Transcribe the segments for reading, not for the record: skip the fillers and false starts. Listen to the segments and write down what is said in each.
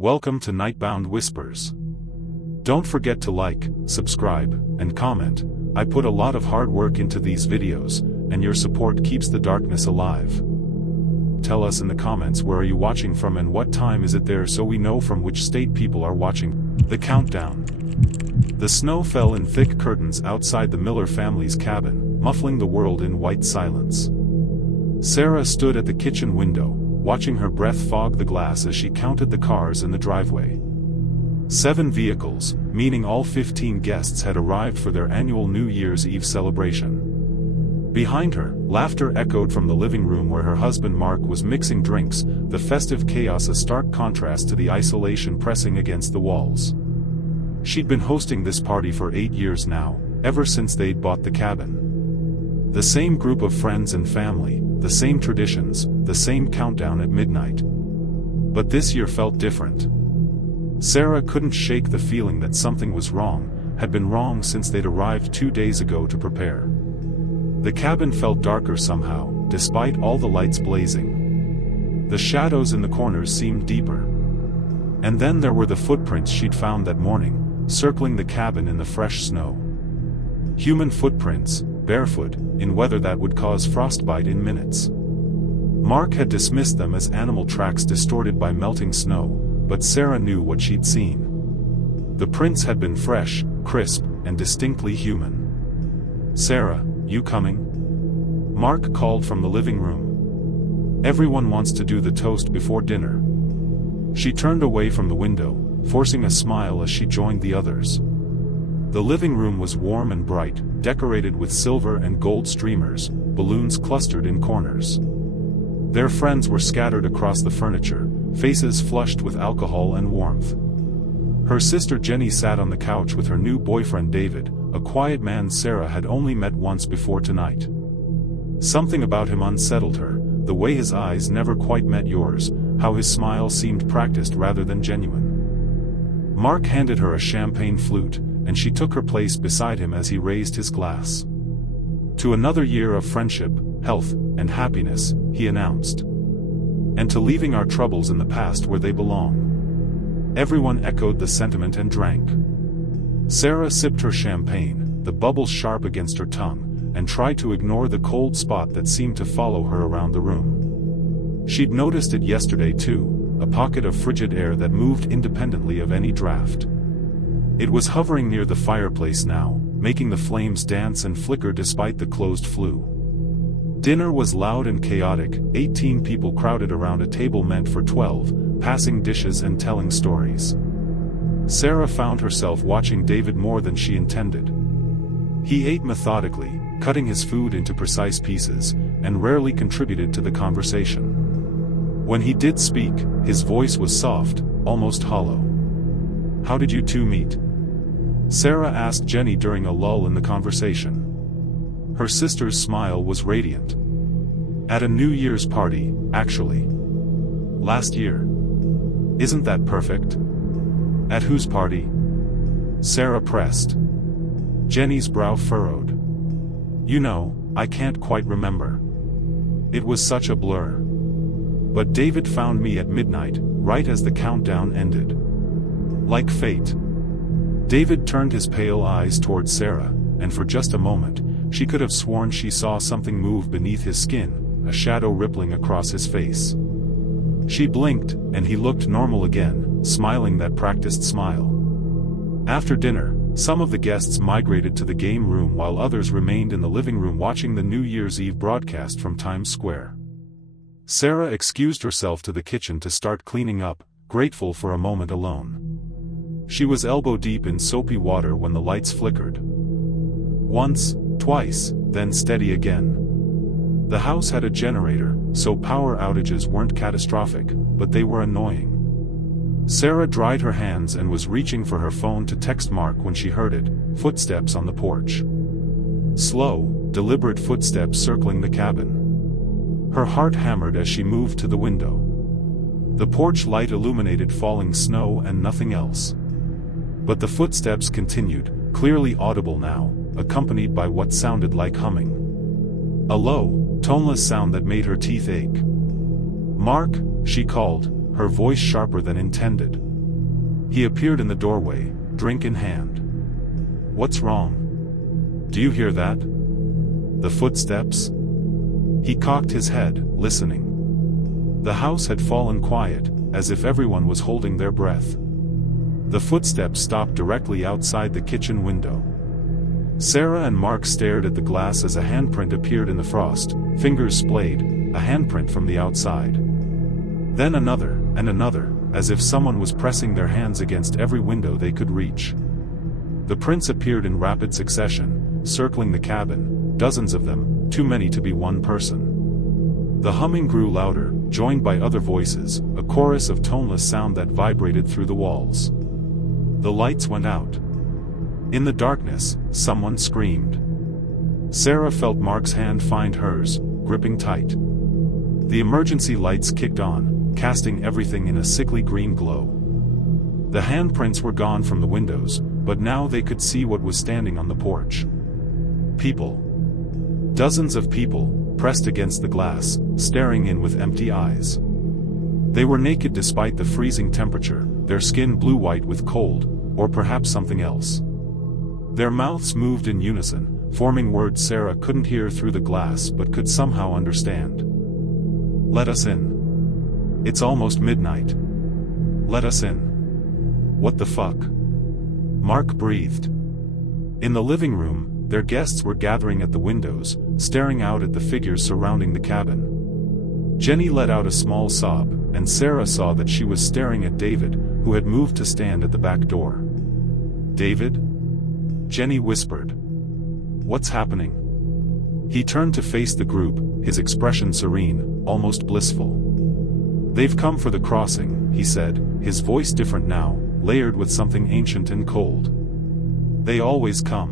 Welcome to Nightbound Whispers. Don't forget to like, subscribe, and comment. I put a lot of hard work into these videos, and your support keeps the darkness alive. Tell us in the comments where are you watching from and what time is it there so we know from which state people are watching. The countdown. The snow fell in thick curtains outside the Miller family's cabin, muffling the world in white silence. Sarah stood at the kitchen window, watching her breath fog the glass as she counted the cars in the driveway. 7 vehicles, meaning all 15 guests had arrived for their annual New Year's Eve celebration. Behind her, laughter echoed from the living room where her husband Mark was mixing drinks, the festive chaos a stark contrast to the isolation pressing against the walls. She'd been hosting this party for 8 years now, ever since they'd bought the cabin. The same group of friends and family, the same traditions, the same countdown at midnight. But this year felt different. Sarah couldn't shake the feeling that something was wrong, had been wrong since they'd arrived 2 days ago to prepare. The cabin felt darker somehow, despite all the lights blazing. The shadows in the corners seemed deeper. And then there were the footprints she'd found that morning, circling the cabin in the fresh snow. Human footprints, barefoot, in weather that would cause frostbite in minutes. Mark had dismissed them as animal tracks distorted by melting snow, but Sarah knew what she'd seen. The prints had been fresh, crisp, and distinctly human. "Sarah, you coming?" Mark called from the living room. "Everyone wants to do the toast before dinner." She turned away from the window, forcing a smile as she joined the others. The living room was warm and bright, decorated with silver and gold streamers, balloons clustered in corners. Their friends were scattered across the furniture, faces flushed with alcohol and warmth. Her sister Jenny sat on the couch with her new boyfriend David, a quiet man Sarah had only met once before tonight. Something about him unsettled her, the way his eyes never quite met yours, how his smile seemed practiced rather than genuine. Mark handed her a champagne flute, and she took her place beside him as he raised his glass. "To another year of friendship, health, and happiness," he announced. "And to leaving our troubles in the past where they belong." Everyone echoed the sentiment and drank. Sarah sipped her champagne, the bubbles sharp against her tongue, and tried to ignore the cold spot that seemed to follow her around the room. She'd noticed it yesterday too, a pocket of frigid air that moved independently of any draft. It was hovering near the fireplace now, making the flames dance and flicker despite the closed flue. Dinner was loud and chaotic, 18 people crowded around a table meant for 12, passing dishes and telling stories. Sarah found herself watching David more than she intended. He ate methodically, cutting his food into precise pieces, and rarely contributed to the conversation. When he did speak, his voice was soft, almost hollow. "How did you two meet?" Sarah asked Jenny during a lull in the conversation. Her sister's smile was radiant. "At a New Year's party, actually. Last year." "Isn't that perfect?" "At whose party?" Sarah pressed. Jenny's brow furrowed. "You know, I can't quite remember. It was such a blur. But David found me at midnight, right as the countdown ended. Like fate." David turned his pale eyes toward Sarah, and for just a moment, she could have sworn she saw something move beneath his skin, a shadow rippling across his face. She blinked, and he looked normal again, smiling that practiced smile. After dinner, some of the guests migrated to the game room while others remained in the living room watching the New Year's Eve broadcast from Times Square. Sarah excused herself to the kitchen to start cleaning up, grateful for a moment alone. She was elbow-deep in soapy water when the lights flickered. Once, twice, then steady again. The house had a generator, so power outages weren't catastrophic, but they were annoying. Sarah dried her hands and was reaching for her phone to text Mark when she heard it, footsteps on the porch. Slow, deliberate footsteps circling the cabin. Her heart hammered as she moved to the window. The porch light illuminated falling snow and nothing else. But the footsteps continued, clearly audible now, accompanied by what sounded like humming. A low, toneless sound that made her teeth ache. "Mark," she called, her voice sharper than intended. He appeared in the doorway, drink in hand. "What's wrong? Do you hear that? The footsteps?" He cocked his head, listening. The house had fallen quiet, as if everyone was holding their breath. The footsteps stopped directly outside the kitchen window. Sarah and Mark stared at the glass as a handprint appeared in the frost, fingers splayed, a handprint from the outside. Then another, and another, as if someone was pressing their hands against every window they could reach. The prints appeared in rapid succession, circling the cabin, dozens of them, too many to be one person. The humming grew louder, joined by other voices, a chorus of toneless sound that vibrated through the walls. The lights went out. In the darkness, someone screamed. Sarah felt Mark's hand find hers, gripping tight. The emergency lights kicked on, casting everything in a sickly green glow. The handprints were gone from the windows, but now they could see what was standing on the porch. People. Dozens of people, pressed against the glass, staring in with empty eyes. They were naked despite the freezing temperature, their skin blue-white with cold, or perhaps something else. Their mouths moved in unison, forming words Sarah couldn't hear through the glass but could somehow understand. "Let us in. It's almost midnight. Let us in." "What the fuck?" Mark breathed. In the living room, their guests were gathering at the windows, staring out at the figures surrounding the cabin. Jenny let out a small sob, and Sarah saw that she was staring at David, who had moved to stand at the back door. "David?" Jenny whispered. "What's happening?" He turned to face the group, his expression serene, almost blissful. "They've come for the crossing," he said, his voice different now, layered with something ancient and cold. "They always come.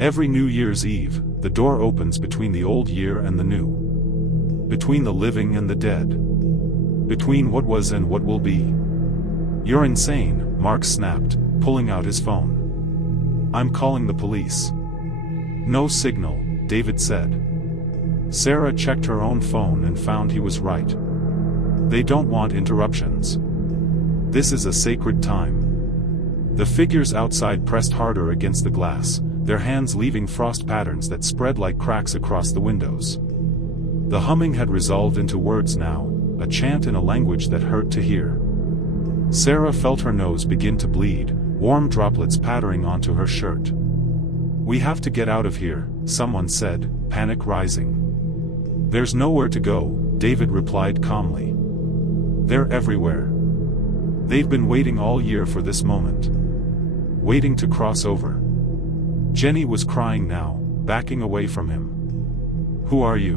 Every New Year's Eve, the door opens between the old year and the new. Between the living and the dead. Between what was and what will be." "You're insane," Mark snapped, pulling out his phone. "I'm calling the police." "No signal," David said. Sarah checked her own phone and found he was right. "They don't want interruptions. This is a sacred time." The figures outside pressed harder against the glass, their hands leaving frost patterns that spread like cracks across the windows. The humming had resolved into words now, a chant in a language that hurt to hear. Sarah felt her nose begin to bleed, warm droplets pattering onto her shirt. "We have to get out of here," someone said, panic rising. "There's nowhere to go," David replied calmly. "They're everywhere. They've been waiting all year for this moment. Waiting to cross over." Jenny was crying now, backing away from him. "Who are you?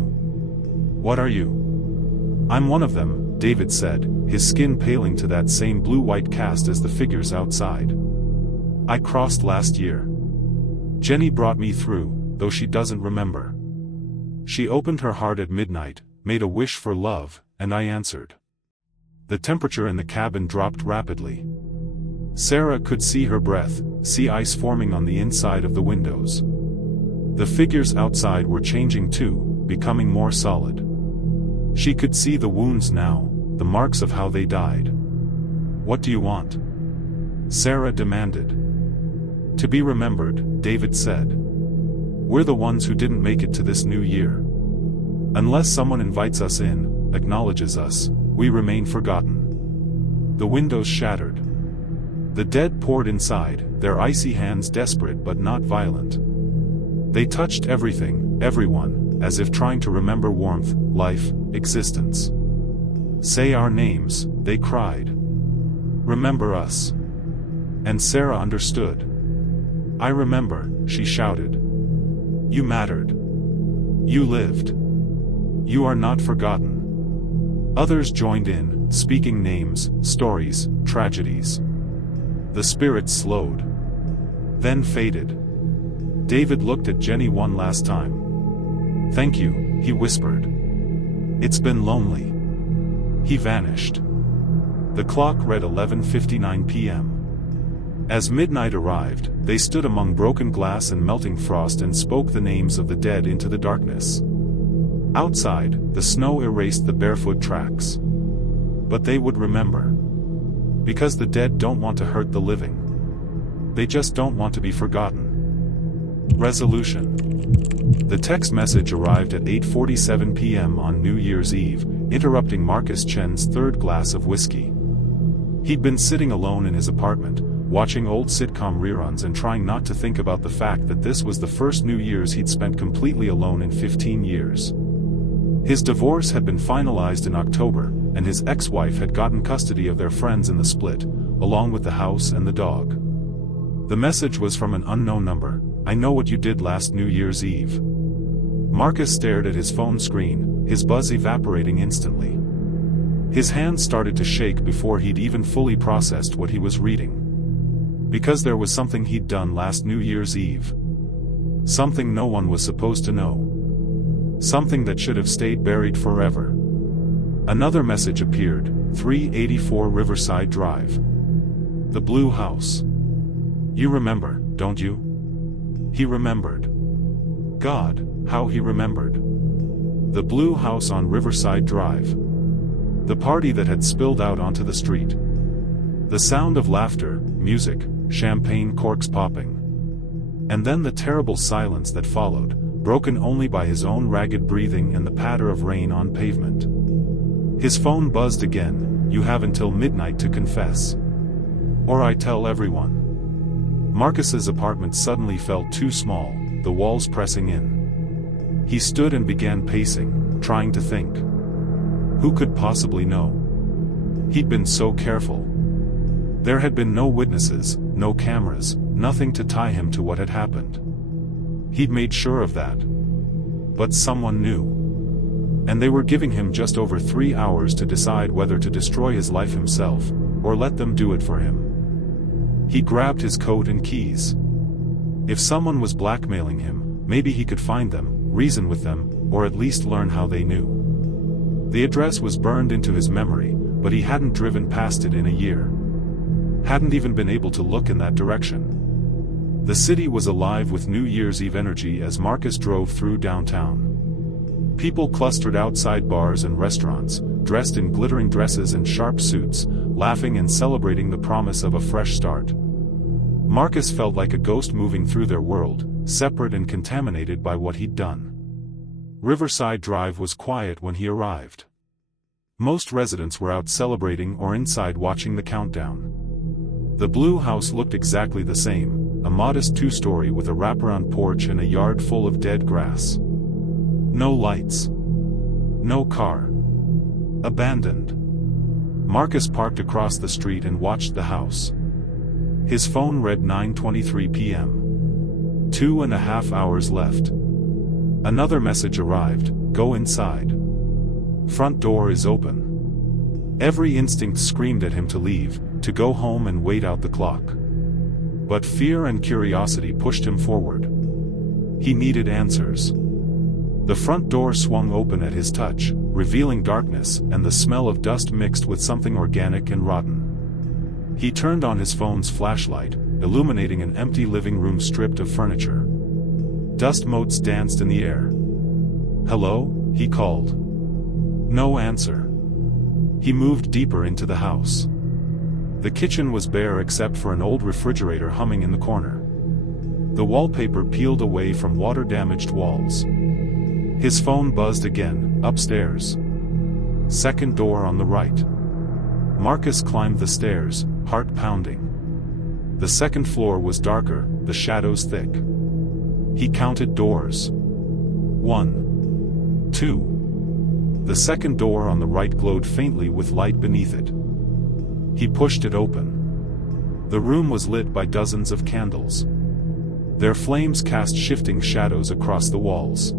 What are you?" "I'm one of them," David said, his skin paling to that same blue-white cast as the figures outside. "I crossed last year. Jenny brought me through, though she doesn't remember. She opened her heart at midnight, made a wish for love, and I answered." The temperature in the cabin dropped rapidly. Sarah could see her breath, see ice forming on the inside of the windows. The figures outside were changing too, becoming more solid. She could see the wounds now, the marks of how they died. "What do you want?" Sarah demanded. "To be remembered," David said. "We're the ones who didn't make it to this new year. Unless someone invites us in, acknowledges us, we remain forgotten." The windows shattered. The dead poured inside, their icy hands desperate but not violent. They touched everything, everyone, as if trying to remember warmth, life, existence. "Say our names," they cried. "Remember us." And Sarah understood. "I remember," she shouted. "You mattered. You lived. You are not forgotten." Others joined in, speaking names, stories, tragedies. The spirits slowed. Then faded. David looked at Jenny one last time. "Thank you," he whispered. "It's been lonely." He vanished. The clock read 11:59 p.m. As midnight arrived, they stood among broken glass and melting frost and spoke the names of the dead into the darkness. Outside, the snow erased the barefoot tracks. But they would remember. Because the dead don't want to hurt the living. They just don't want to be forgotten. Resolution. The text message arrived at 8:47 p.m. on New Year's Eve, interrupting Marcus Chen's third glass of whiskey. He'd been sitting alone in his apartment, watching old sitcom reruns and trying not to think about the fact that this was the first New Year's he'd spent completely alone in 15 years. His divorce had been finalized in October, and his ex-wife had gotten custody of their friends in the split, along with the house and the dog. The message was from an unknown number. "I know what you did last New Year's Eve." Marcus stared at his phone screen, his buzz evaporating instantly. His hands started to shake before he'd even fully processed what he was reading. Because there was something he'd done last New Year's Eve. Something no one was supposed to know. Something that should have stayed buried forever. Another message appeared, 384 Riverside Drive. The blue house. "You remember, don't you?" He remembered. God, how he remembered. The blue house on Riverside Drive. The party that had spilled out onto the street. The sound of laughter, music, champagne corks popping. And then the terrible silence that followed, broken only by his own ragged breathing and the patter of rain on pavement. His phone buzzed again. "You have until midnight to confess. Or I tell everyone." Marcus's apartment suddenly felt too small, the walls pressing in. He stood and began pacing, trying to think. Who could possibly know? He'd been so careful. There had been no witnesses, no cameras, nothing to tie him to what had happened. He'd made sure of that. But someone knew. And they were giving him just over 3 hours to decide whether to destroy his life himself, or let them do it for him. He grabbed his coat and keys. If someone was blackmailing him, maybe he could find them, reason with them, or at least learn how they knew. The address was burned into his memory, but he hadn't driven past it in a year. Hadn't even been able to look in that direction. The city was alive with New Year's Eve energy as Marcus drove through downtown. People clustered outside bars and restaurants, dressed in glittering dresses and sharp suits, laughing and celebrating the promise of a fresh start. Marcus felt like a ghost moving through their world, separate and contaminated by what he'd done. Riverside Drive was quiet when he arrived. Most residents were out celebrating or inside watching the countdown. The blue house looked exactly the same, a modest 2-story with a wraparound porch and a yard full of dead grass. No lights. No car. Abandoned. Marcus parked across the street and watched the house. His phone read 9:23 p.m. 2.5 hours left. Another message arrived, "Go inside. Front door is open." Every instinct screamed at him to leave, to go home and wait out the clock. But fear and curiosity pushed him forward. He needed answers. The front door swung open at his touch, revealing darkness and the smell of dust mixed with something organic and rotten. He turned on his phone's flashlight, illuminating an empty living room stripped of furniture. Dust motes danced in the air. "Hello?" he called. No answer. He moved deeper into the house. The kitchen was bare except for an old refrigerator humming in the corner. The wallpaper peeled away from water-damaged walls. His phone buzzed again, upstairs. Second door on the right. Marcus climbed the stairs, heart pounding. The second floor was darker, the shadows thick. He counted doors. 1. 2. The second door on the right glowed faintly with light beneath it. He pushed it open. The room was lit by dozens of candles. Their flames cast shifting shadows across the walls.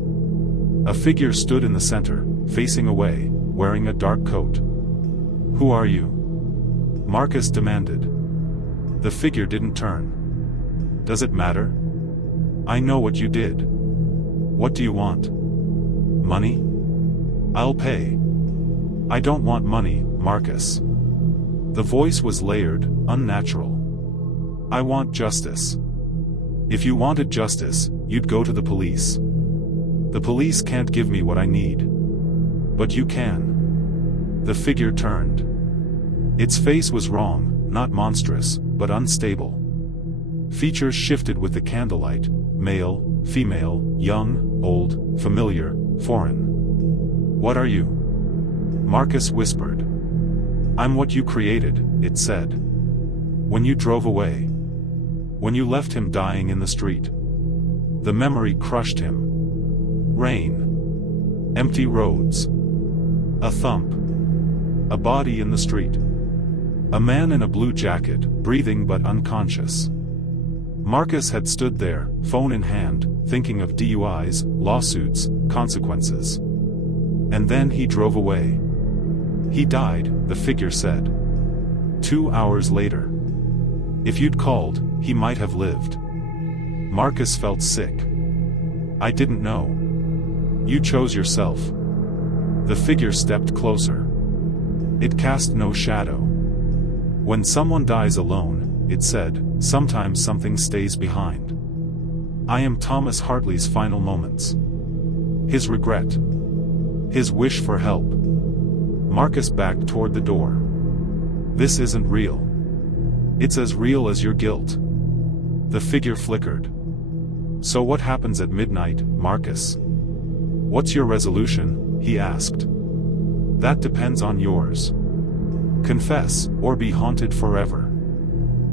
A figure stood in the center, facing away, wearing a dark coat. "Who are you?" Marcus demanded. The figure didn't turn. "Does it matter? I know what you did. What do you want? Money? I'll pay." "I don't want money, Marcus." The voice was layered, unnatural. "I want justice." "If you wanted justice, you'd go to the police." "The police can't give me what I need." "But you can." The figure turned. Its face was wrong, not monstrous, but unstable. Features shifted with the candlelight: male, female, young, old, familiar, foreign. "What are you?" Marcus whispered. "I'm what you created," it said. "When you drove away. When you left him dying in the street." The memory crushed him. Rain. Empty roads. A thump. A body in the street. A man in a blue jacket, breathing but unconscious. Marcus had stood there, phone in hand, thinking of DUIs, lawsuits, consequences. And then he drove away. He died, the figure said. 2 hours later. If you'd called, he might have lived. Marcus felt sick. "I didn't know. You chose yourself." The figure stepped closer. It cast no shadow. "When someone dies alone," it said, "sometimes something stays behind. I am Thomas Hartley's final moments. His regret. His wish for help." Marcus backed toward the door. "This isn't real. It's as real as your guilt." The figure flickered. "So what happens at midnight, Marcus? What's your resolution?" he asked. "That depends on yours. Confess, or be haunted forever."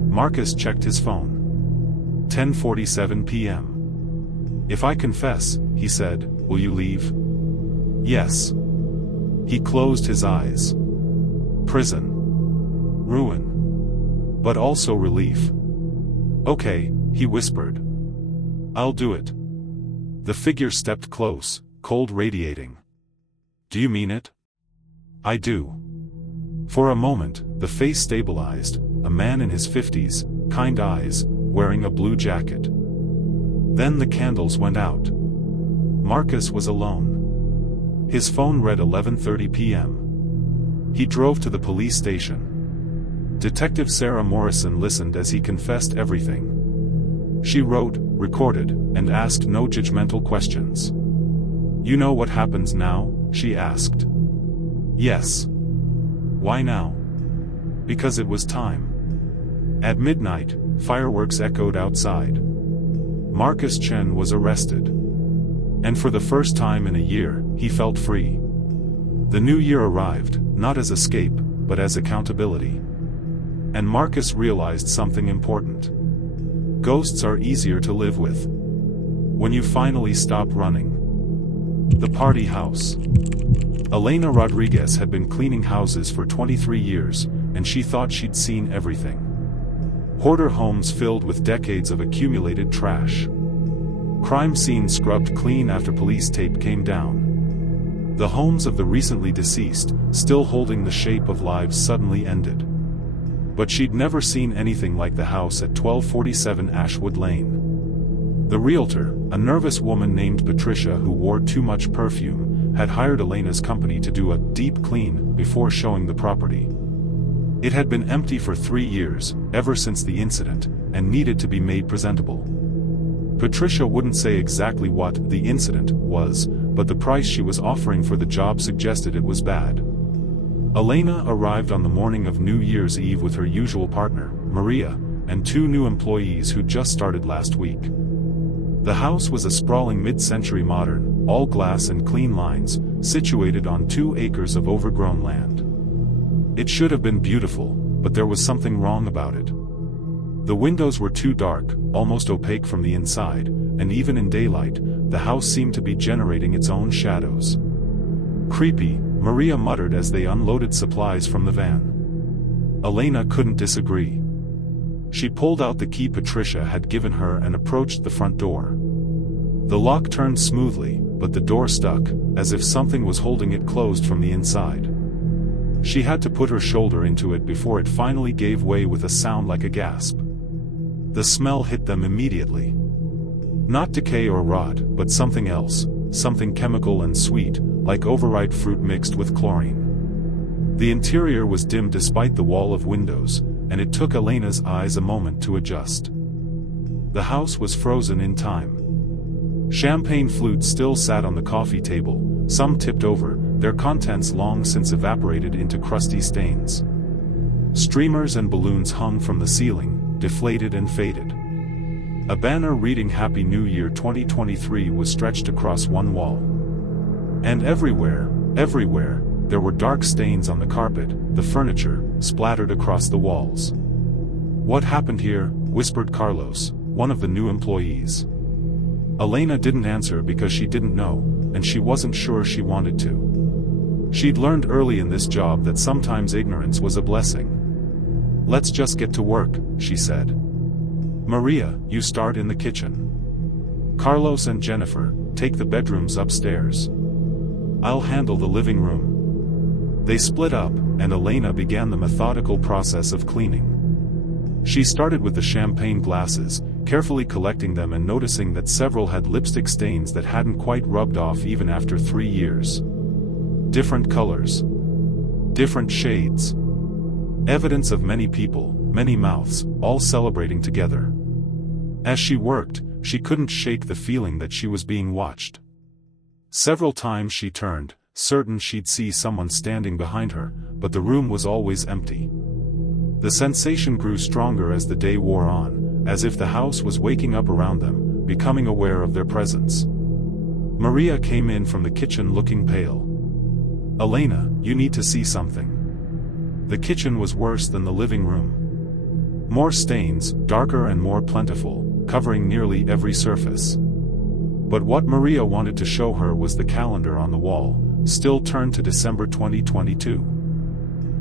Marcus checked his phone. 10:47 p.m. "If I confess," he said, "will you leave?" "Yes." He closed his eyes. Prison. Ruin. But also relief. "Okay," he whispered. "I'll do it." The figure stepped close, cold radiating. "Do you mean it?" "I do." For a moment, the face stabilized, a man in his 50s, kind eyes, wearing a blue jacket. Then the candles went out. Marcus was alone. His phone read 11:30 p.m. He drove to the police station. Detective Sarah Morrison listened as he confessed everything. She wrote, recorded, and asked no judgmental questions. "You know what happens now?" she asked. "Yes." "Why now?" "Because it was time." At midnight, fireworks echoed outside. Marcus Chen was arrested. And for the first time in a year, he felt free. The new year arrived, not as escape, but as accountability. And Marcus realized something important. Ghosts are easier to live with. When you finally stop running. The party house. Elena Rodriguez had been cleaning houses for 23 years, and she thought she'd seen everything. Hoarder homes filled with decades of accumulated trash. Crime scenes scrubbed clean after police tape came down. The homes of the recently deceased, still holding the shape of lives, suddenly ended. But she'd never seen anything like the house at 1247 Ashwood Lane. The realtor, a nervous woman named Patricia who wore too much perfume, had hired Elena's company to do a deep clean before showing the property. It had been empty for 3 years, ever since the incident, and needed to be made presentable. Patricia wouldn't say exactly what the incident was, but the price she was offering for the job suggested it was bad. Elena arrived on the morning of New Year's Eve with her usual partner, Maria, and 2 new employees who'd just started last week. The house was a sprawling mid-century modern, all glass and clean lines, situated on 2 acres of overgrown land. It should have been beautiful, but there was something wrong about it. The windows were too dark, almost opaque from the inside, and even in daylight, the house seemed to be generating its own shadows. "Creepy," Maria muttered as they unloaded supplies from the van. Elena couldn't disagree. She pulled out the key Patricia had given her and approached the front door. The lock turned smoothly, but the door stuck, as if something was holding it closed from the inside. She had to put her shoulder into it before it finally gave way with a sound like a gasp. The smell hit them immediately. Not decay or rot, but something else, something chemical and sweet, like overripe fruit mixed with chlorine. The interior was dim despite the wall of windows, and it took Elena's eyes a moment to adjust. The house was frozen in time. Champagne flutes still sat on the coffee table, some tipped over, their contents long since evaporated into crusty stains. Streamers and balloons hung from the ceiling, deflated and faded. A banner reading Happy New Year 2023 was stretched across one wall. And everywhere, there were dark stains on the carpet, the furniture, splattered across the walls. "What happened here?" whispered Carlos, one of the new employees. Elena didn't answer because she didn't know, and she wasn't sure she wanted to. She'd learned early in this job that sometimes ignorance was a blessing. "Let's just get to work," she said. "Maria, you start in the kitchen. Carlos and Jennifer, take the bedrooms upstairs. I'll handle the living room." They split up, and Elena began the methodical process of cleaning. She started with the champagne glasses, carefully collecting them and noticing that several had lipstick stains that hadn't quite rubbed off even after 3 years. Different colors. Different shades. Evidence of many people, many mouths, all celebrating together. As she worked, she couldn't shake the feeling that she was being watched. Several times she turned, certain she'd see someone standing behind her, but the room was always empty. The sensation grew stronger as the day wore on, as if the house was waking up around them, becoming aware of their presence. Maria came in from the kitchen looking pale. "Elena, you need to see something." The kitchen was worse than the living room. More stains, darker and more plentiful, covering nearly every surface. But what Maria wanted to show her was the calendar on the wall, still turned to December 2022.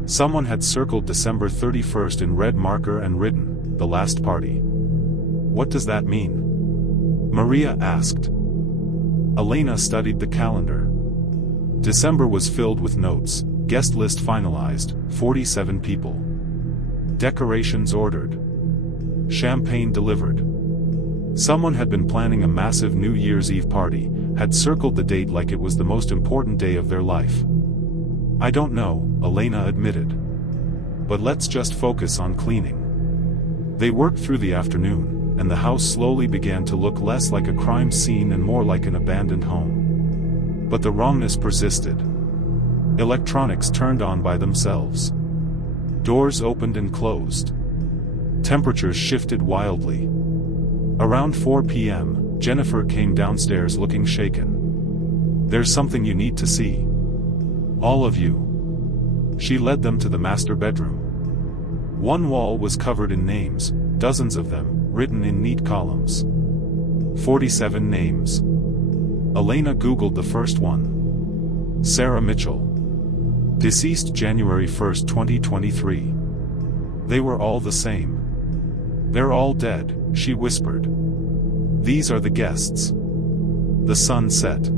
Someone had circled December 31st in red marker and written, "The last party." "What does that mean?" Maria asked. Elena studied the calendar. December was filled with notes, guest list finalized, 47 people. Decorations ordered. Champagne delivered. Someone had been planning a massive New Year's Eve party, had circled the date like it was the most important day of their life. "I don't know," Elena admitted. "But let's just focus on cleaning." They worked through the afternoon, and the house slowly began to look less like a crime scene and more like an abandoned home. But the wrongness persisted. Electronics turned on by themselves. Doors opened and closed. Temperatures shifted wildly. Around 4 p.m., Jennifer came downstairs looking shaken. "There's something you need to see. All of you." She led them to the master bedroom. One wall was covered in names, dozens of them, written in neat columns. 47 names. Elena Googled the first one. Sarah Mitchell. Deceased January 1, 2023. They were all the same. "They're all dead," she whispered. "These are the guests." The sun set.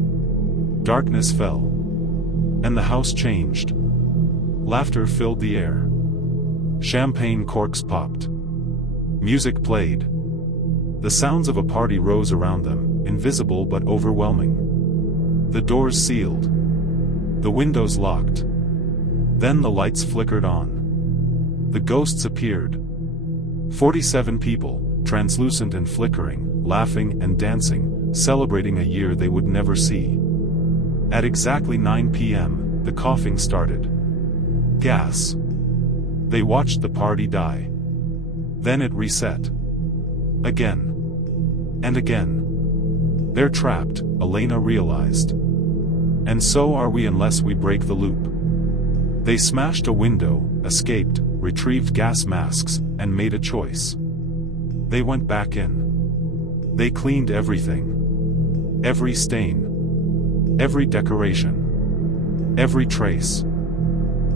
Darkness fell. And the house changed. Laughter filled the air. Champagne corks popped. Music played. The sounds of a party rose around them, invisible but overwhelming. The doors sealed. The windows locked. Then the lights flickered on. The ghosts appeared. 47 people, translucent and flickering, laughing and dancing, celebrating a year they would never see. At exactly 9 p.m., the coughing started. Gas. They watched the party die. Then it reset. Again. And again. They're trapped, Elena realized. And so are we unless we break the loop. They smashed a window, escaped, retrieved gas masks, and made a choice. They went back in. They cleaned everything. Every stain. Every decoration. Every trace.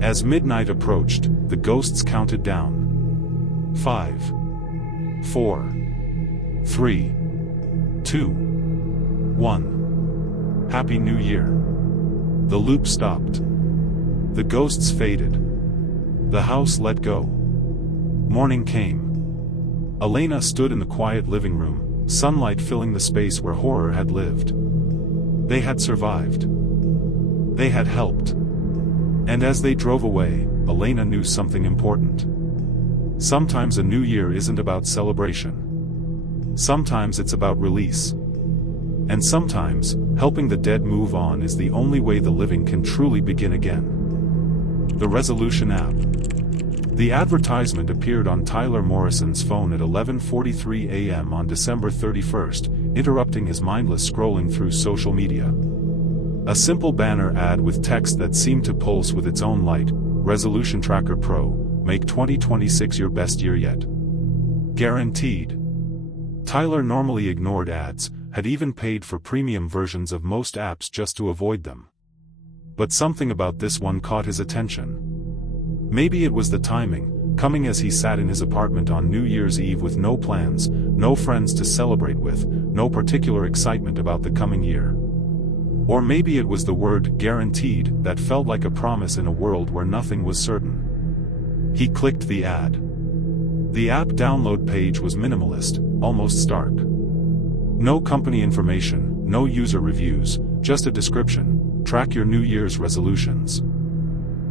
As midnight approached, the ghosts counted down. 5. 4. 3. 2. 1. Happy New Year. The loop stopped. The ghosts faded. The house let go. Morning came. Elena stood in the quiet living room, sunlight filling the space where horror had lived. They had survived. They had helped. And as they drove away, Elena knew something important. Sometimes a new year isn't about celebration. Sometimes it's about release. And sometimes, helping the dead move on is the only way the living can truly begin again. The Resolution app. The advertisement appeared on Tyler Morrison's phone at 11:43 a.m. on December 31st, interrupting his mindless scrolling through social media. A simple banner ad with text that seemed to pulse with its own light: Resolution Tracker Pro, make 2026 your best year yet. Guaranteed. Tyler normally ignored ads, had even paid for premium versions of most apps just to avoid them. But something about this one caught his attention. Maybe it was the timing, coming as he sat in his apartment on New Year's Eve with no plans, no friends to celebrate with, no particular excitement about the coming year. Or maybe it was the word guaranteed that felt like a promise in a world where nothing was certain. He clicked the ad. The app download page was minimalist, almost stark. No company information, no user reviews, just a description: track your New Year's resolutions.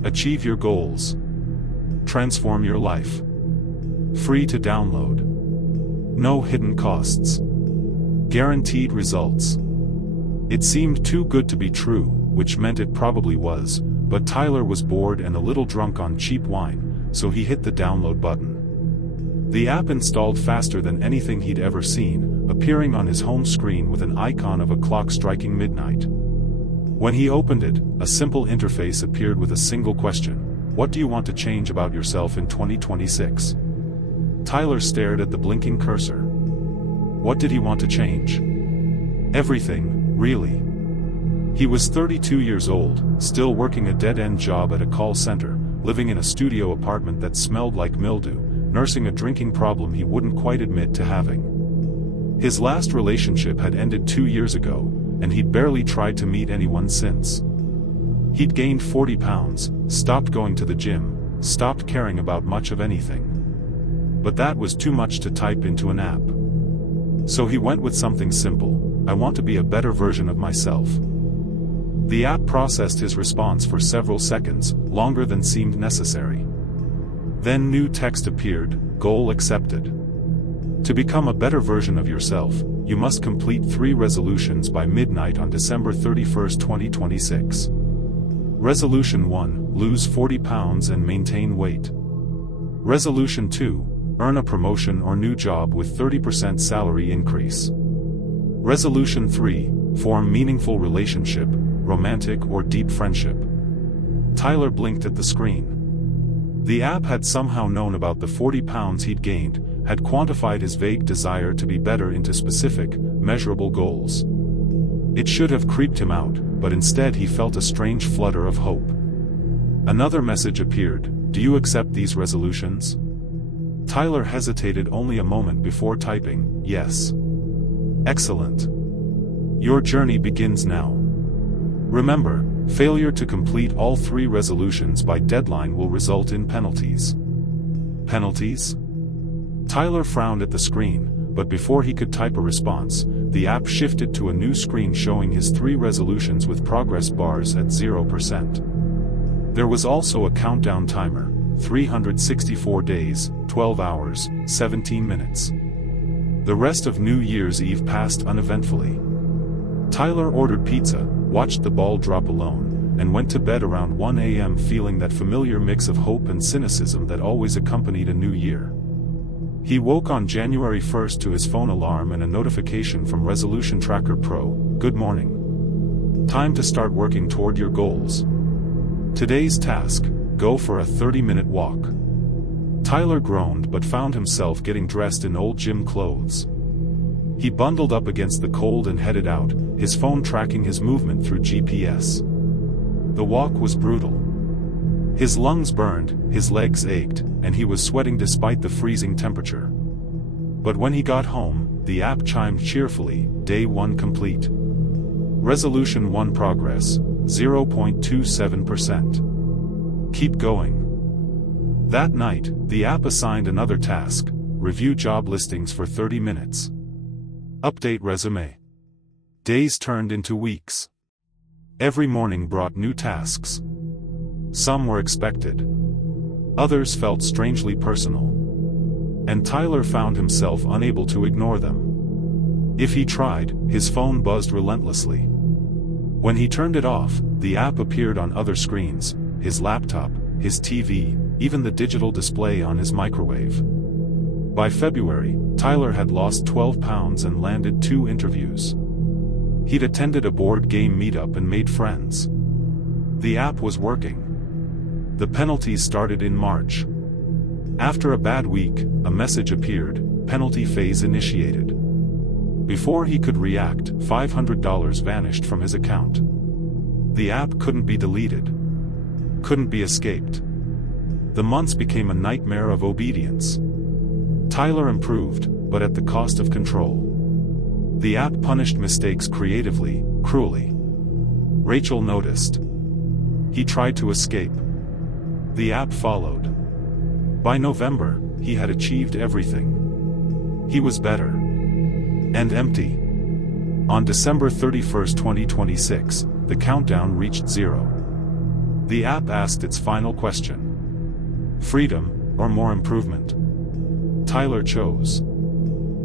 Achieve your goals. Transform your life. Free to download. No hidden costs. Guaranteed results. It seemed too good to be true, which meant it probably was, but Tyler was bored and a little drunk on cheap wine, so he hit the download button. The app installed faster than anything he'd ever seen, appearing on his home screen with an icon of a clock striking midnight. When he opened it, a simple interface appeared with a single question: what do you want to change about yourself in 2026? Tyler stared at the blinking cursor. What did he want to change? Everything, really. He was 32 years old, still working a dead-end job at a call center, living in a studio apartment that smelled like mildew, nursing a drinking problem he wouldn't quite admit to having. His last relationship had ended 2 years ago, and he'd barely tried to meet anyone since. He'd gained 40 pounds, stopped going to the gym, stopped caring about much of anything. But that was too much to type into an app. So he went with something simple: I want to be a better version of myself. The app processed his response for several seconds, longer than seemed necessary. Then new text appeared: goal accepted. To become a better version of yourself, you must complete 3 resolutions by midnight on December 31st, 2026. Resolution 1, lose 40 pounds and maintain weight. Resolution 2, earn a promotion or new job with 30% salary increase. Resolution 3, form meaningful relationship, romantic or deep friendship. Tyler blinked at the screen. The app had somehow known about the 40 pounds he'd gained, had quantified his vague desire to be better into specific, measurable goals. It should have creeped him out, but instead he felt a strange flutter of hope. Another message appeared: do you accept these resolutions? Tyler hesitated only a moment before typing, yes. Excellent. Your journey begins now. Remember, failure to complete all 3 resolutions by deadline will result in penalties. Penalties? Tyler frowned at the screen, but before he could type a response, the app shifted to a new screen showing his 3 resolutions with progress bars at 0%. There was also a countdown timer: 364 days, 12 hours, 17 minutes. The rest of New Year's Eve passed uneventfully. Tyler ordered pizza, watched the ball drop alone, and went to bed around 1 a.m. feeling that familiar mix of hope and cynicism that always accompanied a new year. He woke on January 1st to his phone alarm and a notification from Resolution Tracker Pro: good morning. Time to start working toward your goals. Today's task: go for a 30-minute walk. Tyler groaned but found himself getting dressed in old gym clothes. He bundled up against the cold and headed out, his phone tracking his movement through GPS. The walk was brutal. His lungs burned, his legs ached, and he was sweating despite the freezing temperature. But when he got home, the app chimed cheerfully: day 1 complete. Resolution 1 progress, 0.27%. Keep going. That night, the app assigned another task: review job listings for 30 minutes. Update resume. Days turned into weeks. Every morning brought new tasks. Some were expected. Others felt strangely personal. And Tyler found himself unable to ignore them. If he tried, his phone buzzed relentlessly. When he turned it off, the app appeared on other screens: his laptop, his TV, even the digital display on his microwave. By February, Tyler had lost 12 pounds and landed 2 interviews. He'd attended a board game meetup and made friends. The app was working. The penalties started in March. After a bad week, a message appeared, penalty phase initiated. Before he could react, $500 vanished from his account. The app couldn't be deleted. Couldn't be escaped. The months became a nightmare of obedience. Tyler improved, but at the cost of control. The app punished mistakes creatively, cruelly. Rachel noticed. He tried to escape. The app followed. By November, he had achieved everything. He was better. And empty. On December 31, 2026, the countdown reached 0. The app asked its final question. Freedom, or more improvement? Tyler chose.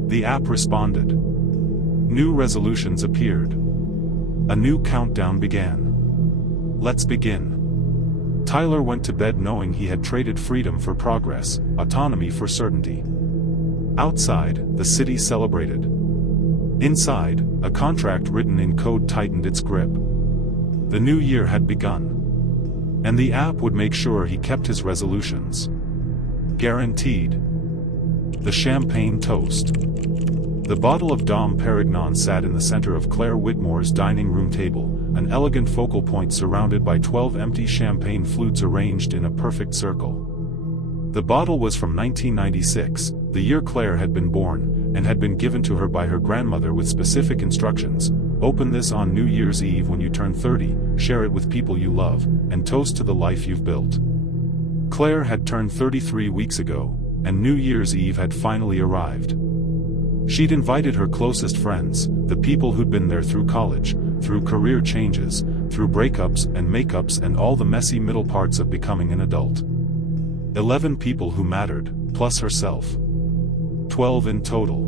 The app responded. New resolutions appeared. A new countdown began. Let's begin. Tyler went to bed knowing he had traded freedom for progress, autonomy for certainty. Outside, the city celebrated. Inside, a contract written in code tightened its grip. The new year had begun. And the app would make sure he kept his resolutions. Guaranteed. The champagne toast. The bottle of Dom Perignon sat in the center of Claire Whitmore's dining room table, an elegant focal point surrounded by 12 empty champagne flutes arranged in a perfect circle. The bottle was from 1996, the year Claire had been born, and had been given to her by her grandmother with specific instructions. Open this on New Year's Eve when you turn 30, share it with people you love, and toast to the life you've built. Claire had turned 33 weeks ago, and New Year's Eve had finally arrived. She'd invited her closest friends, the people who'd been there through college, through career changes, through breakups and makeups and all the messy middle parts of becoming an adult. 11 people who mattered, plus herself. 12 in total.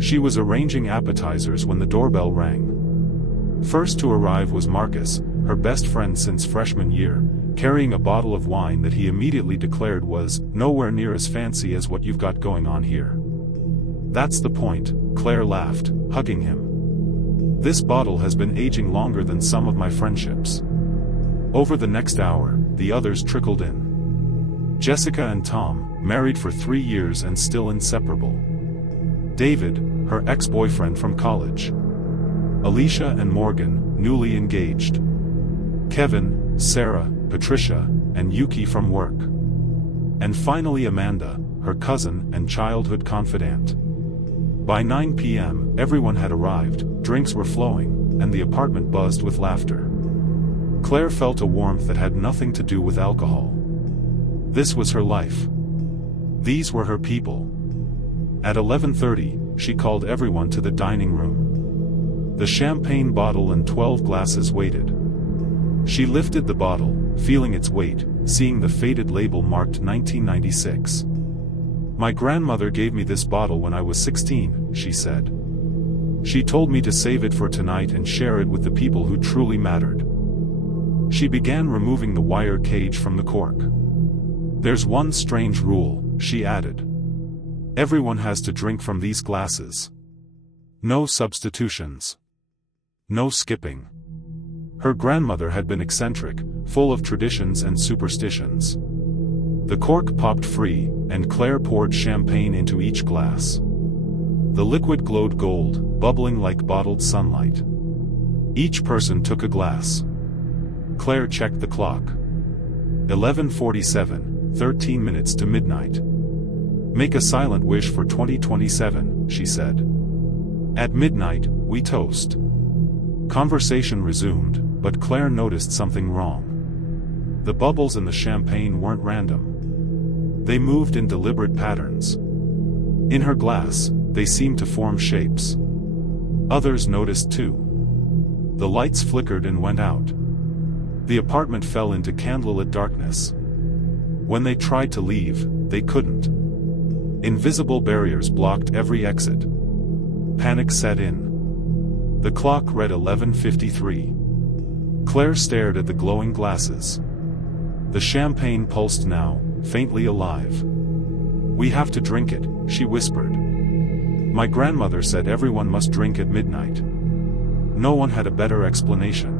She was arranging appetizers when the doorbell rang. First to arrive was Marcus, her best friend since freshman year, carrying a bottle of wine that he immediately declared was nowhere near as fancy as what you've got going on here. That's the point, Claire laughed, hugging him. This bottle has been aging longer than some of my friendships. Over the next hour, the others trickled in. Jessica and Tom, married for 3 years and still inseparable. David, her ex-boyfriend from college. Alicia and Morgan, newly engaged. Kevin, Sarah, Patricia, and Yuki from work. And finally Amanda, her cousin and childhood confidant. By 9 p.m., everyone had arrived, drinks were flowing, and the apartment buzzed with laughter. Claire felt a warmth that had nothing to do with alcohol. This was her life. These were her people. At 11:30, she called everyone to the dining room. The champagne bottle and 12 glasses waited. She lifted the bottle, feeling its weight, seeing the faded label marked 1996. My grandmother gave me this bottle when I was 16, she said. She told me to save it for tonight and share it with the people who truly mattered. She began removing the wire cage from the cork. There's one strange rule, she added. Everyone has to drink from these glasses. No substitutions. No skipping. Her grandmother had been eccentric, full of traditions and superstitions. The cork popped free, and Claire poured champagne into each glass. The liquid glowed gold, bubbling like bottled sunlight. Each person took a glass. Claire checked the clock. 11:47, 13 minutes to midnight. Make a silent wish for 2027, she said. At midnight, we toast. Conversation resumed, but Claire noticed something wrong. The bubbles in the champagne weren't random. They moved in deliberate patterns. In her glass, they seemed to form shapes. Others noticed too. The lights flickered and went out. The apartment fell into candlelit darkness. When they tried to leave, they couldn't. Invisible barriers blocked every exit. Panic set in. The clock read 11:53. Claire stared at the glowing glasses. The champagne pulsed now, faintly alive. "We have to drink it," she whispered. "My grandmother said everyone must drink at midnight." No one had a better explanation.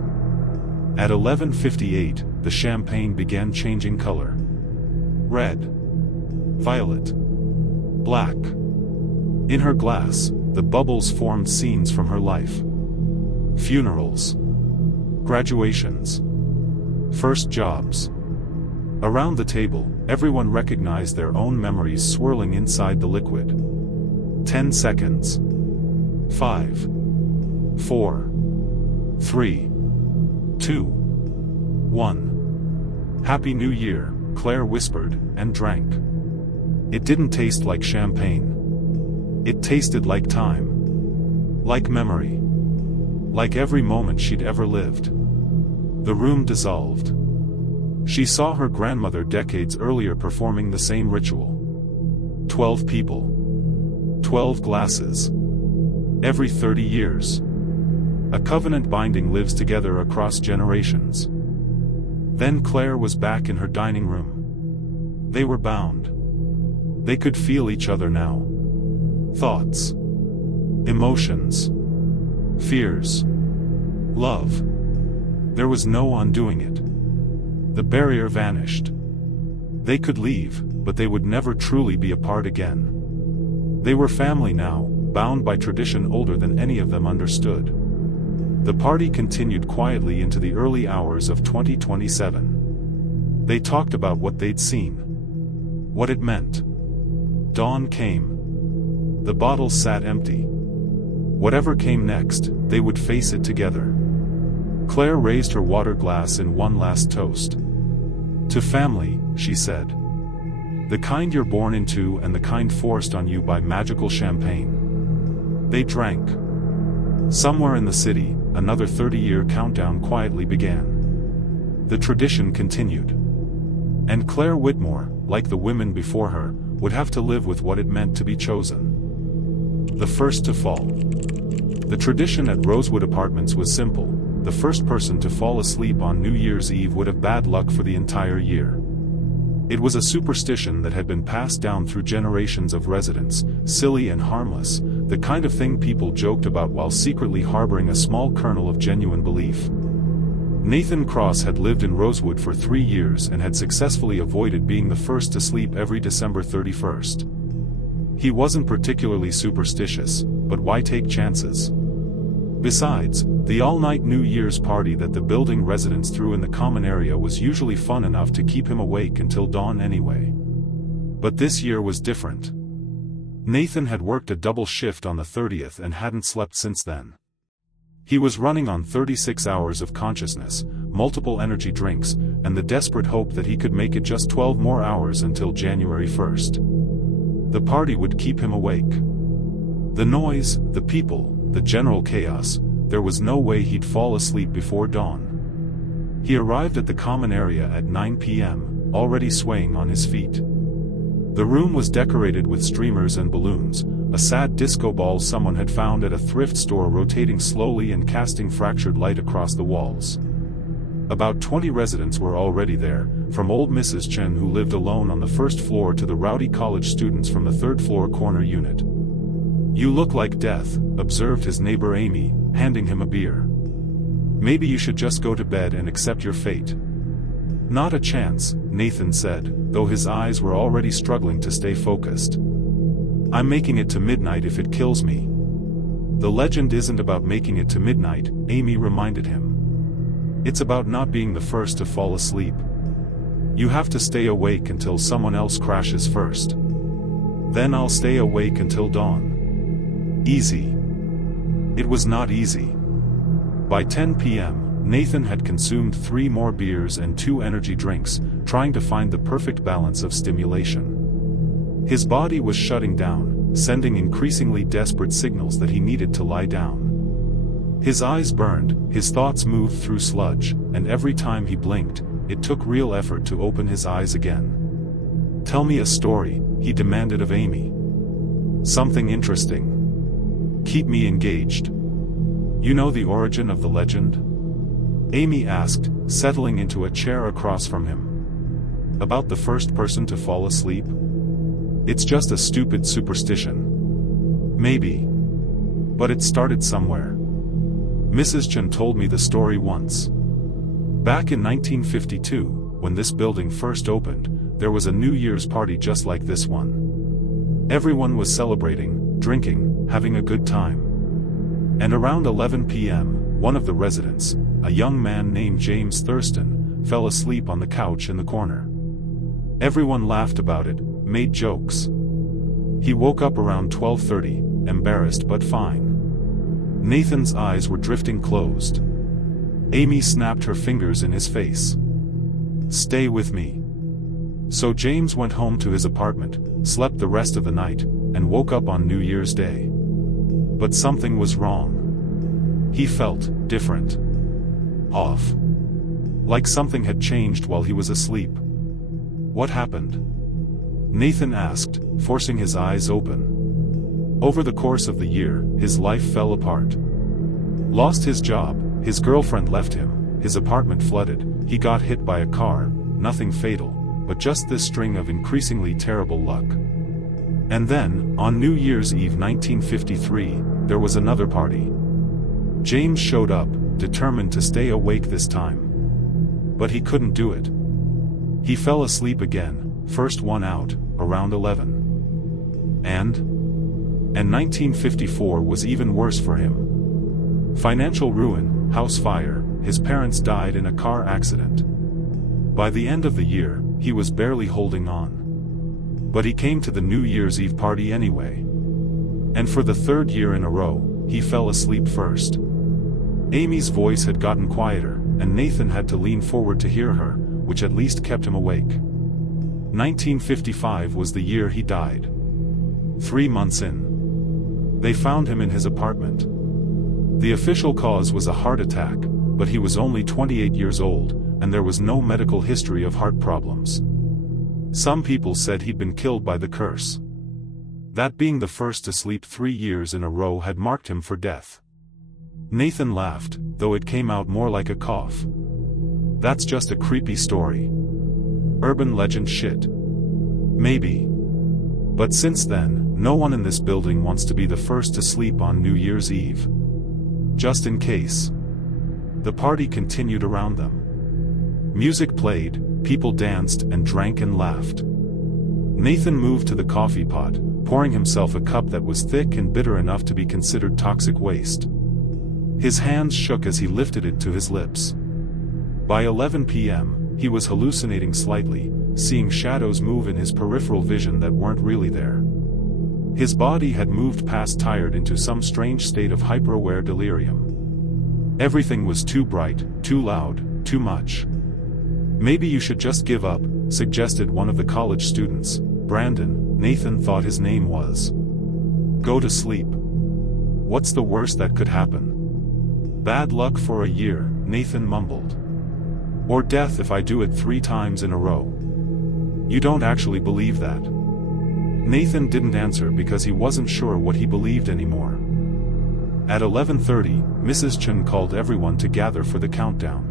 At 11:58, the champagne began changing color. Red. Violet. Black. In her glass, the bubbles formed scenes from her life. Funerals. Graduations. First jobs. Around the table, everyone recognized their own memories swirling inside the liquid. 10 seconds. 5. 4. 3. 2. 1. "Happy New Year," Claire whispered, and drank. It didn't taste like champagne. It tasted like time. Like memory. Like every moment she'd ever lived. The room dissolved. She saw her grandmother decades earlier performing the same ritual. 12 people. 12 glasses. Every 30 years. A covenant binding lives together across generations. Then Claire was back in her dining room. They were bound. They could feel each other now. Thoughts. Emotions. Fears. Love. There was no undoing it. The barrier vanished. They could leave, but they would never truly be apart again. They were family now, bound by tradition older than any of them understood. The party continued quietly into the early hours of 2027. They talked about what they'd seen. What it meant. Dawn came. The bottles sat empty. Whatever came next, they would face it together. Claire raised her water glass in one last toast. "To family," she said. "The kind you're born into and the kind forced on you by magical champagne." They drank. Somewhere in the city, another 30-year countdown quietly began. The tradition continued. And Claire Whitmore, like the women before her, would have to live with what it meant to be chosen. The first to fall. The tradition at Rosewood Apartments was simple. The first person to fall asleep on New Year's Eve would have bad luck for the entire year. It was a superstition that had been passed down through generations of residents, silly and harmless, the kind of thing people joked about while secretly harboring a small kernel of genuine belief. Nathan Cross had lived in Rosewood for 3 years and had successfully avoided being the first to sleep every December 31st. He wasn't particularly superstitious, but why take chances? Besides, the all-night New Year's party that the building residents threw in the common area was usually fun enough to keep him awake until dawn anyway. But this year was different. Nathan had worked a double shift on the 30th and hadn't slept since then. He was running on 36 hours of consciousness, multiple energy drinks, and the desperate hope that he could make it just 12 more hours until January 1st. The party would keep him awake. The noise, the people, the general chaos, there was no way he'd fall asleep before dawn. He arrived at the common area at 9 p.m., already swaying on his feet. The room was decorated with streamers and balloons, a sad disco ball someone had found at a thrift store rotating slowly and casting fractured light across the walls. About 20 residents were already there, from old Mrs. Chen who lived alone on the first floor to the rowdy college students from the third-floor corner unit. "You look like death," observed his neighbor Amy, handing him a beer. "Maybe you should just go to bed and accept your fate." "Not a chance," Nathan said, though his eyes were already struggling to stay focused. "I'm making it to midnight if it kills me." "The legend isn't about making it to midnight," Amy reminded him. "It's about not being the first to fall asleep. You have to stay awake until someone else crashes first. Then I'll stay awake until dawn." Easy. It was not easy. By 10 p.m., Nathan had consumed 3 more beers and 2 energy drinks, trying to find the perfect balance of stimulation. His body was shutting down, sending increasingly desperate signals that he needed to lie down. His eyes burned, his thoughts moved through sludge, and every time he blinked, it took real effort to open his eyes again. "Tell me a story," he demanded of Amy. "Something interesting. Keep me engaged. You know the origin of the legend?" Amy asked, settling into a chair across from him. About the first person to fall asleep? It's just a stupid superstition. Maybe. But it started somewhere. Mrs. Chen told me the story once. Back in 1952, when this building first opened, there was a New Year's party just like this one. Everyone was celebrating, drinking, having a good time. And around 11 p.m., one of the residents, a young man named James Thurston, fell asleep on the couch in the corner. Everyone laughed about it, made jokes. He woke up around 12:30, embarrassed but fine. Nathan's eyes were drifting closed. Amy snapped her fingers in his face. "Stay with me." So James went home to his apartment, slept the rest of the night, and woke up on New Year's Day. But something was wrong. He felt different. Off. Like something had changed while he was asleep. What happened? Nathan asked, forcing his eyes open. Over the course of the year, his life fell apart. Lost his job, his girlfriend left him, his apartment flooded, he got hit by a car, nothing fatal, but just this string of increasingly terrible luck. And then, on New Year's Eve 1953, there was another party. James showed up, determined to stay awake this time. But he couldn't do it. He fell asleep again, first one out, around 11. And 1954 was even worse for him. Financial ruin, house fire, his parents died in a car accident. By the end of the year, he was barely holding on. But he came to the New Year's Eve party anyway. And for the third year in a row, he fell asleep first. Amy's voice had gotten quieter, and Nathan had to lean forward to hear her, which at least kept him awake. 1955 was the year he died. 3 months in. They found him in his apartment. The official cause was a heart attack, but he was only 28 years old, and there was no medical history of heart problems. Some people said he'd been killed by the curse. That being the first to sleep 3 years in a row had marked him for death. Nathan laughed, though it came out more like a cough. That's just a creepy story. Urban legend shit. Maybe. But since then, no one in this building wants to be the first to sleep on New Year's Eve. Just in case. The party continued around them. Music played, people danced and drank and laughed. Nathan moved to the coffee pot, pouring himself a cup that was thick and bitter enough to be considered toxic waste. His hands shook as he lifted it to his lips. By 11 p.m., he was hallucinating slightly, seeing shadows move in his peripheral vision that weren't really there. His body had moved past tired into some strange state of hyper-aware delirium. Everything was too bright, too loud, too much. Maybe you should just give up, suggested one of the college students, Brandon, Nathan thought his name was. Go to sleep. What's the worst that could happen? Bad luck for a year, Nathan mumbled. Or death if I do it 3 times in a row. You don't actually believe that? Nathan didn't answer because he wasn't sure what he believed anymore. At 11:30, Mrs. Chen called everyone to gather for the countdown.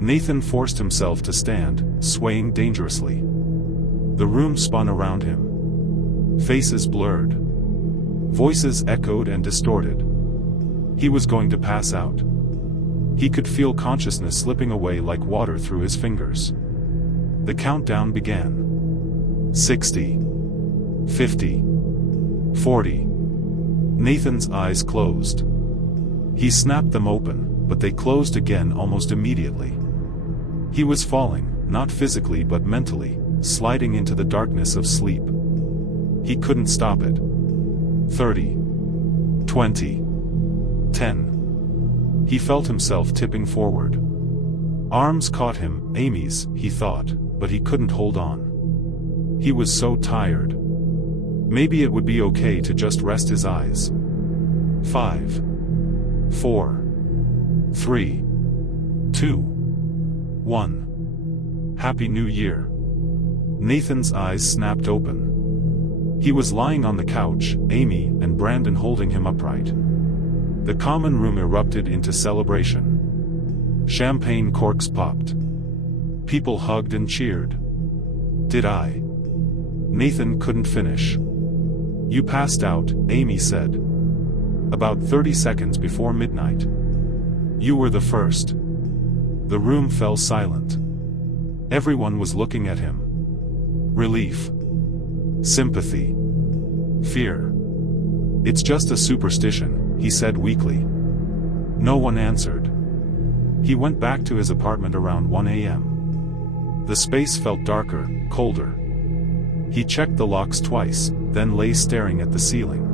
Nathan forced himself to stand, swaying dangerously. The room spun around him. Faces blurred. Voices echoed and distorted. He was going to pass out. He could feel consciousness slipping away like water through his fingers. The countdown began. 60. 50. 40. Nathan's eyes closed. He snapped them open, but they closed again almost immediately. He was falling, not physically but mentally, sliding into the darkness of sleep. He couldn't stop it. 30. 20. 10. He felt himself tipping forward. Arms caught him, Amy's, he thought, but he couldn't hold on. He was so tired. Maybe it would be okay to just rest his eyes. 5. 4. 3. 2. 1. Happy New Year. Nathan's eyes snapped open. He was lying on the couch, Amy and Brandon holding him upright. The common room erupted into celebration. Champagne corks popped. People hugged and cheered. Did I? Nathan couldn't finish. You passed out, Amy said. About 30 seconds before midnight. You were the first. The room fell silent. Everyone was looking at him. Relief. Sympathy. Fear. It's just a superstition, he said weakly. No one answered. He went back to his apartment around 1 a.m. The space felt darker, colder. He checked the locks twice, then lay staring at the ceiling.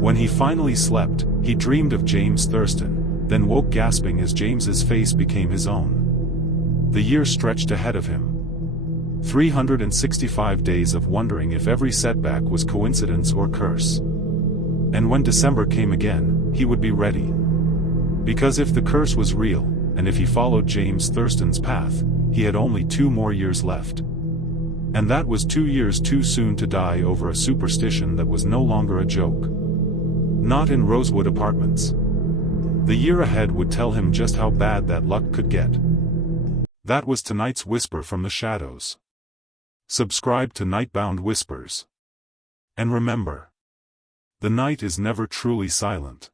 When he finally slept, he dreamed of James Thurston, then woke gasping as James's face became his own. The year stretched ahead of him. 365 days of wondering if every setback was coincidence or curse. And when December came again, he would be ready. Because if the curse was real, and if he followed James Thurston's path, he had only 2 more years left. And that was 2 years too soon to die over a superstition that was no longer a joke. Not in Rosewood Apartments. The year ahead would tell him just how bad that luck could get. That was tonight's Whisper from the Shadows. Subscribe to Nightbound Whispers. And remember, the night is never truly silent.